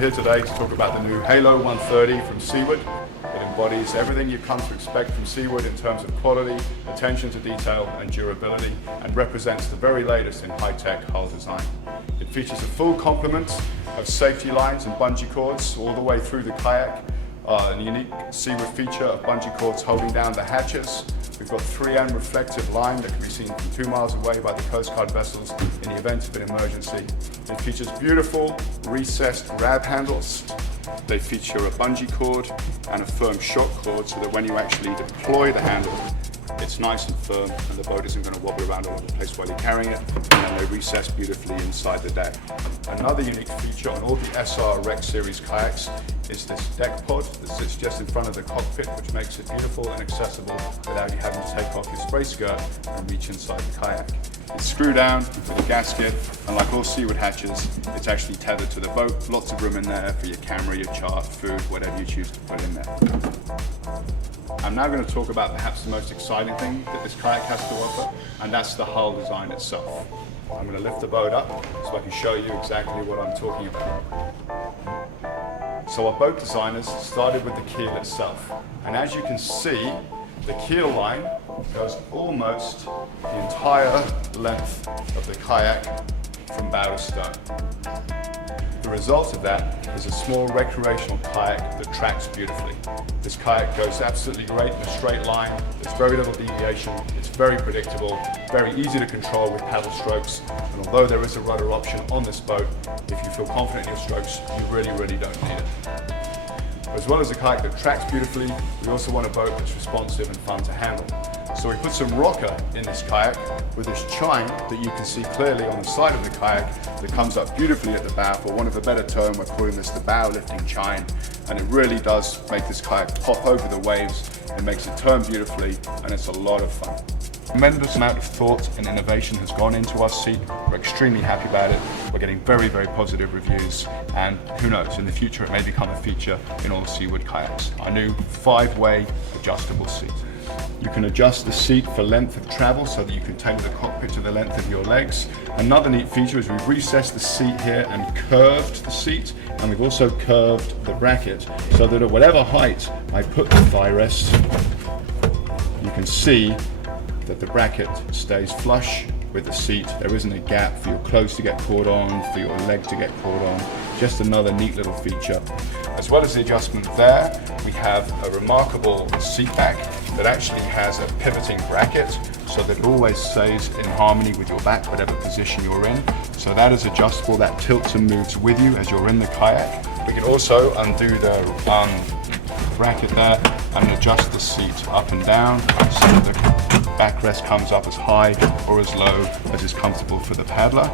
here today to talk about the new Halo 130 from Seaward. It embodies everything you've come to expect from Seaward in terms of quality, attention to detail and durability, and represents the very latest in high-tech hull design. It features a full complement of safety lines and bungee cords all the way through the kayak, a unique Seaward feature of bungee cords holding down the hatches. We've got 3M reflective line that can be seen from 2 miles away by the Coast Guard vessels in the event of an emergency. It features beautiful recessed grab handles. They feature a bungee cord and a firm shock cord so that when you actually deploy the handle, it's nice and firm and the boat isn't going to wobble around all over the place while you're carrying it, and then they recess beautifully inside the deck. Another unique feature on all the SR Rec Series kayaks is this deck pod that sits just in front of the cockpit, which makes it beautiful and accessible without you having to take off your spray skirt and reach inside the kayak. It's screwed down with a gasket, and like all Seaward hatches, it's actually tethered to the boat. Lots of room in there for your camera, your chart, food, whatever you choose to put in there. I'm now going to talk about perhaps the most exciting thing that this kayak has to offer, and that's the hull design itself. I'm going to lift the boat up so I can show you exactly what I'm talking about. So our boat designers started with the keel itself, and as you can see, the keel line goes almost the entire length of the kayak from bow to stern. The result of that is a small recreational kayak that tracks beautifully. This kayak goes absolutely great in a straight line. There's very little deviation. It's very predictable, very easy to control with paddle strokes. And although there is a rudder option on this boat, if you feel confident in your strokes, you really don't need it. As well as a kayak that tracks beautifully, we also want a boat that's responsive and fun to handle. So we put some rocker in this kayak with this chine that you can see clearly on the side of the kayak that comes up beautifully at the bow. For want of a better term, we're calling this the bow lifting chine, and it really does make this kayak pop over the waves. It makes it turn beautifully, and it's a lot of fun. A tremendous amount of thought and innovation has gone into our seat. We're extremely happy about it. We're getting very positive reviews, and who knows, in the future it may become a feature in all Seaward kayaks. Our new 5-way adjustable seat. You can adjust the seat for length of travel so that you can tailor the cockpit to the length of your legs. Another neat feature is we've recessed the seat here and curved the seat, and we've also curved the bracket so that at whatever height I put the thigh rest, you can see that the bracket stays flush with the seat. There isn't a gap for your clothes to get caught on, for your leg to get caught on. Just another neat little feature. As well as the adjustment there, we have a remarkable seat back that actually has a pivoting bracket so that it always stays in harmony with your back, whatever position you're in. So that is adjustable, that tilts and moves with you as you're in the kayak. We can also undo the bracket there and adjust the seat up and down so that the backrest comes up as high or as low as is comfortable for the paddler.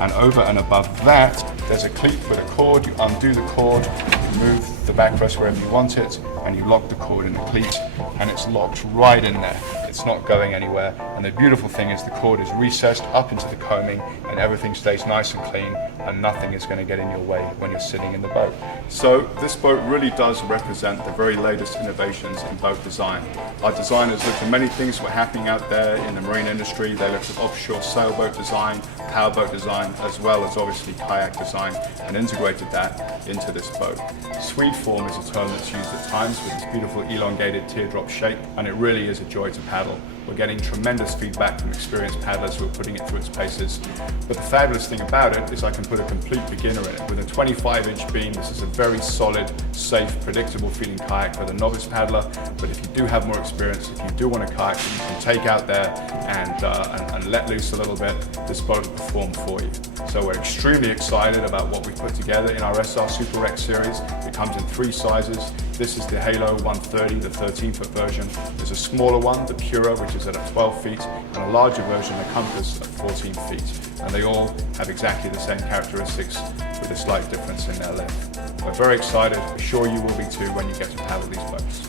And over and above that, there's a cleat with a cord. You undo the cord, you move the backrest wherever you want it, and you lock the cord in the cleat, and it's locked right in there. It's not going anywhere. And the beautiful thing is the cord is recessed up into the coaming, and everything stays nice and clean, and nothing is going to get in your way when you're sitting in the boat. So this boat really does represent the very latest innovations in boat design. Our designers looked at many things that were happening out there in the marine industry. They looked at offshore sailboat design, powerboat design, as well as obviously kayak design, and integrated that into this boat. Swede form is a term that's used at times with this beautiful elongated teardrop shape, and it really is a joy to paddle. We're getting tremendous feedback from experienced paddlers who are putting it through its paces. But the fabulous thing about it is I can put a complete beginner in it. With a 25-inch beam, this is a very solid, safe, predictable feeling kayak for the novice paddler. But if you do have more experience, if you do want a kayak that you can take out there and let loose a little bit, this boat will perform for you. So we're extremely excited about what we've put together in our SR Super Rec series. It comes in 3 sizes. This is the Halo 130, the 13-foot version. There's a smaller one, the Pura, which is at 12 feet, and a larger version, the Compass, at 14 feet. And they all have exactly the same characteristics with a slight difference in their length. We're very excited. We're sure you will be too when you get to paddle these boats.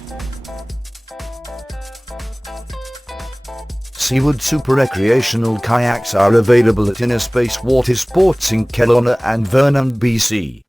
Seaward Super Recreational Kayaks are available at Innerspace Watersports in Kelowna and Vernon, BC.